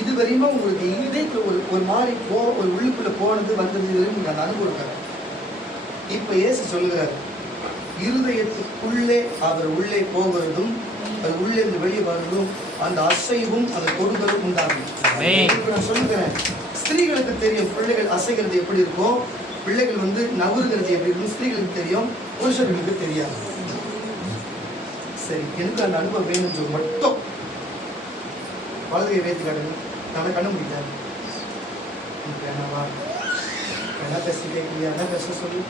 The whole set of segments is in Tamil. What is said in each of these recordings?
இது வரையுமா உங்களுக்கு இதயத்துல ஒரு ஒரு மாதிரி போ ஒரு உள்ளுக்குள்ள போனது வந்தது இது வரையும் நான் அனுபவிக்கிறேன் இப்ப இயேசு சொல்லுகிறார் இருதயத்துக்குள்ளே அவர் உள்ளே போகிறதும் அது உள்ளே இருந்து வெளியே வர்றதும் அந்த அசைவும் அந்த கொடுதலும் உண்டாகும். இப்ப நான் சொல்லுகிறேன் ஸ்திரீகளுக்கு தெரியும் பிள்ளைகள் அசைகிறது எப்படி இருக்கும் பிள்ளைகள் வந்து நவுறுகிறது எப்படி இருக்கும் ஸ்திரீகளுக்கு தெரியும் புருஷர்களுக்கு தெரியாது. சரி எனக்கு அந்த அனுபவம் வேணும்னு மட்டும் வலதுகை வைத்து காட்டுங்க நான் கண்ண முடியாது உனக்கு வேணாவா என்ன பேச கேட்கலையா என்ன பேச சொல்லி.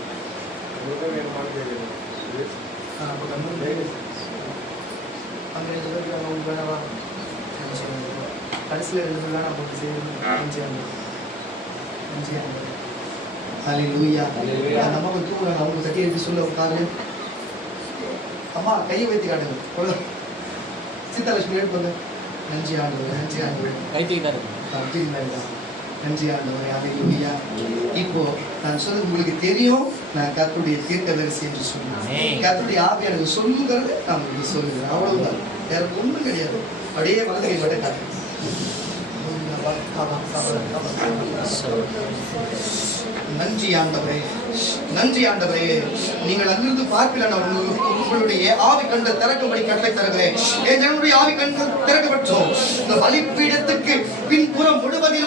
அப்போ முடியாது அங்கே இருக்காங்க உங்களுக்கு வேணாவா கடைசியில் ரெண்டு பேர் வேணாம் போட்டு செய்யணும் அஞ்சாங்க அஞ்சாங்க ஹலே லூயா. அந்த அம்மா கொஞ்சம் தூங்குறாங்க அவங்க கட்டி எழுதி சொல்ல உட்காரு அம்மா கையை வைத்து காட்டுங்க. கொள்ள சீதாலட்சுமி எடுப்பாங்க நன்றி ஆண்டவர் நன்றி ஆண்டவர் அப்படின்னா நன்றி ஆண்டவர் ஹalleluya இப்போ நான் சொல்றது உங்களுக்கு தெரியும் நான் கர்த்தருடைய தீர்க்கதரிசி என்று சொன்னேன் ஆமென். கர்த்தருடைய ஆவி எனக்கு சொல்லுங்கிறது நான் உங்களுக்கு சொல்லுகிறேன் அவ்வளவுதான் வேற ஒண்ணும் கிடையாது அப்படியே வலதுகை மட்டும் காட்டு நன்றி ஆண்டவரே. நன்றி ஆண்டவரே. நீங்கள் அங்கிருந்து பார்ப்பில நான் உங்களுடைய ஆவி கண்கள் திறக்கும்படி கட்டளை தருகிறேன். என் ஜனங்களுடைய ஆவி கண்கள் திறக்கப்பட்டோம். இந்த பலிப்பீடத்துக்கு பின்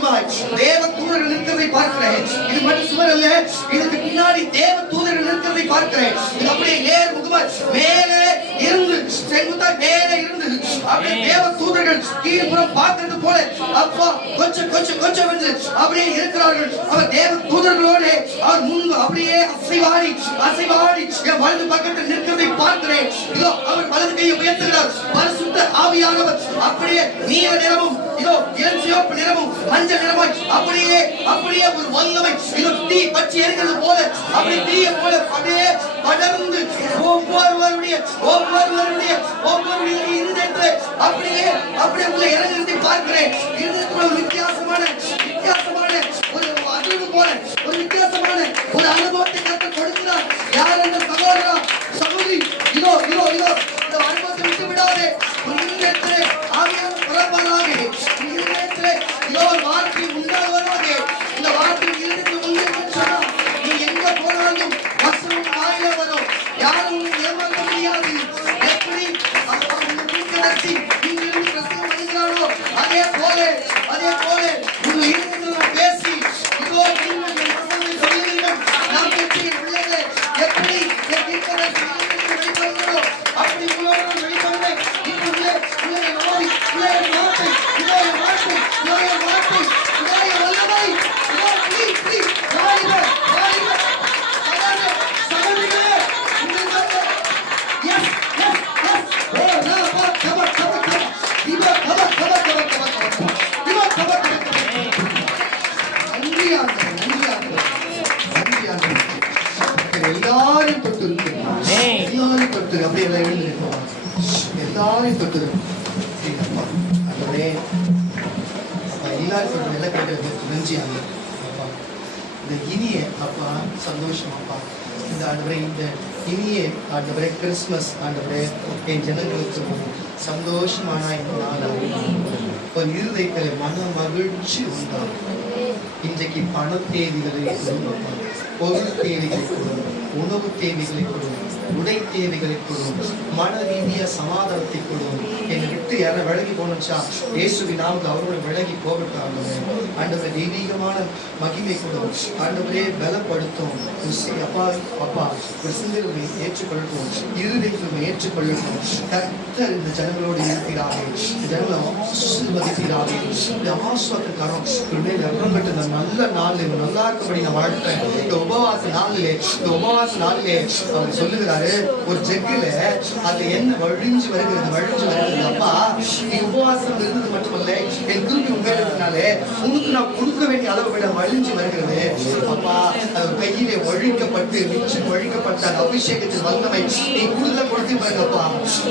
முழுவதிலுமாய் தேவ தூதர்கள் நிற்கிறதை பார்க்கிறேன். இது மட்டும் சுவர் அல்ல. இதுக்கு பின்னாடி தேவ தூதர்கள் நிற்கிறதை பார்க்கிறேன். இது அப்படியே நேர் முகமாய் மேலே இருந்து செங்குத்தாய் மேலே இருந்து. அப்படியே தேவ தூதர்கள் கீழ்புறம் பார்க்கிறது போல அப்பா கொஞ்சம் கொஞ்சம் கொஞ்சம் என்று அப்படியே இருக்கிறார்கள். அவர் தேவ தூதர்களோடு அவர் முன்பு அப்படியே அசைவாடி அசைவாடி என் வலது பக்கத்தில் நிற்கிறதை பார்க்கிறேன். இதோ அவர் வலது கையை உயர்த்துகிறார். பரிசுத்த ஆவியானவர் அப்படியே நீல நிறமும் இதோ இளஞ்சியோப்பு நிறமும் மஞ்சள் நிறமாய் அப்படியே அப்படியே ஒரு வல்லமை. இதோ தீ பற்றி எரிகிறது போல அப்படி தீய போல அப்படியே படர்ந்து ஒவ்வொருவருடைய ஒவ்வொருவருடைய ஒவ்வொருடைய இருதயத்தில் அப்படியே அப்படியே உள்ள இறங்குறதை பார்க்கிறேன். இருதயத்தில் ஒரு வித்தியாசமான வித்தியாசமான ஒரு அதிர்வு போல ஒரு வித்தியாசமான ஒரு அனுபவத்தை கற்று கொடுத்து எல்லாரையும் தொட்டு எல்லாரையும் தொட்டு அப்படியே எல்லாம் எழுந்து எல்லாரையும் தொட்டு சரி, எல்லாரும் ஆண்டவரே. தொட்டு நல்ல கேட்டது வைத்து அந்த அப்பா, இந்த இனிய அப்பா சந்தோஷம் அப்பா இந்த ஆண்டவரே இந்த இனிய ஆண்டவரே கிறிஸ்மஸ் ஆண்டவரே என் ஜனங்களுக்கு சந்தோஷமான இந்த நாள் ஒரு இருதயத்தில் மன மகிழ்ச்சி உண்டாகும் இன்றைக்கு பண தேதிகளை சொல்லுவாங்க porque vivimos uno por qué உடை தேவைகளை கொள்வோம் மன ரீதிய சமாதானத்தை கொள்வோம் என்னை விட்டு யாரை விலகி போனச்சா இயேசுவி நாம் அவரோட விலகி போகட்டாங்க ஆண்டவரே தெய்வீகமான மகிமை கொடுங்க ஆண்டவரே பலப்படுத்தும். அப்பா அப்பா ஒரு சிந்தனை ஏற்றுக்கொள்ளட்டும் இருதயத்தை ஏற்றுக்கொள்ளட்டும். கர்த்தர் இந்த ஜனங்களோடு இருக்கிறாரே. ஜனங்களை ஆசீர்வதிக்கிறாரே. இந்த ஆசுவத்துக்காரம் உண்மையில் இறங்கப்பட்ட இந்த நல்ல நாள் நல்லா இருக்கும்படி நான் வாழ்த்தேன் இந்த உபவாச நாளிலே இந்த உபவாச நாளிலே அவர் சொல்லுகிறார் சொல்றாரு ஒரு ஜெக்கில அது என்ன வழிஞ்சு வருகிறது வழிஞ்சு வருகிறது அப்பா நீ உபவாசம் இருந்தது மட்டுமல்ல என் திருப்பி உங்களுக்குனாலே உனக்கு நான் கொடுக்க வேண்டிய அளவு விட வழிஞ்சு வருகிறது. அப்பா அது கையிலே ஒழிக்கப்பட்டு மிச்சம் ஒழிக்கப்பட்ட அந்த அபிஷேகத்தின் வல்லமை நீ கூடுதல கொடுத்து பாருங்கப்பா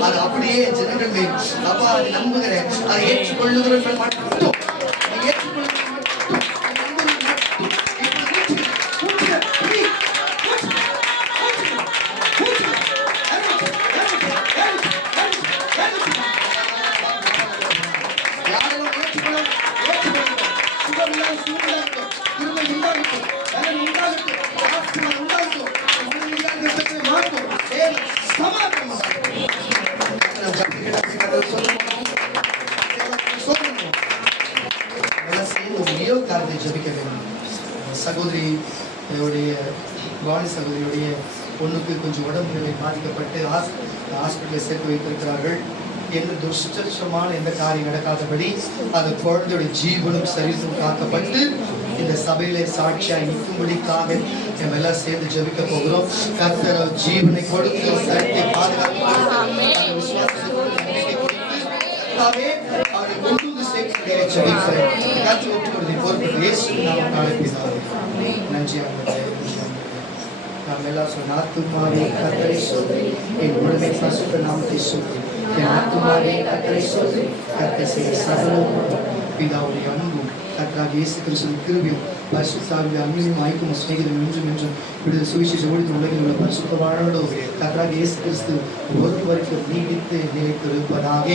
அது அப்படியே ஜனங்கள் அப்பா அதை நம்புகிறேன். அதை ஏற்றுக்கொள்ளுகிறவர்கள் மட்டும் ஏற்றுக்கொள்ளும் ஏற்றுக்கொள்ளும் சுகமில்லாத சுகமில்லாகட்டும் இருமை உண்டாகட்டும் பலன் உண்டாகட்டும் ஆத்மா உண்டாகட்டும் உடனடியாக சற்று மாறும் தேவ சமாதானம் நாம் ஜபிக்கிறோம் சொல்லுவோம் சொல்லுவோம் எல்லாம் சேர்ந்து ஒரு லியோ காரத்தை ஜபிக்க வேண்டும் சகோதரி உடைய வாணி சகோதரியுடைய பொண்ணுக்கு கொஞ்சம் உடம்புநிலை பாதிக்கப்பட்டு ஹாஸ் ஹாஸ்பிட்டலில் சேர்த்து வைத்திருக்கிறார்கள் எந்த துஷ்டமான எந்த காரியம் நடக்காதபடி அந்த குழந்தையுடைய ஜீவனும் சரீரமும் காக்கப்பட்டு இந்த சபையிலே சாட்சியாய் நிற்கும்படிக்காக நம்ம எல்லாம் சேர்ந்து ஜபிக்க போகிறோம். கர்த்தர் ஜீவனை கொடுத்து சரத்தை பாதுகாப்பு நன்றி நாம் எல்லாம் சொன்ன ஆத்துமாவே கத்தரை சொல்லி என் உடலை பசுத்த நாமத்தை சொல்லி என் ஆத்துமாவே கர்த்தரை சொல்லி கர்த்தர் சகலமும் பிதாவுடைய அன்பும் கர்த்தராக இயேசு கிறிஸ்துவின் கிருபையும் பரிசுத்தாவிய அன்பையும் ஐக்கும் சிநேகிதம் என்றும் என்றும் விடுதலை சுவிசேஷ ஒழித்து உலகில் உள்ள பரிசுத்த வாழோடு கர்த்தராக இயேசு கிறிஸ்து ஒரு நீடித்து நிலைத்திருப்பதாக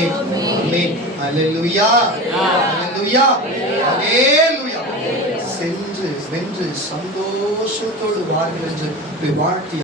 சென்று வென்று சந்தோஷத்தோடு வாழ்கின்ற வாழ்த்தி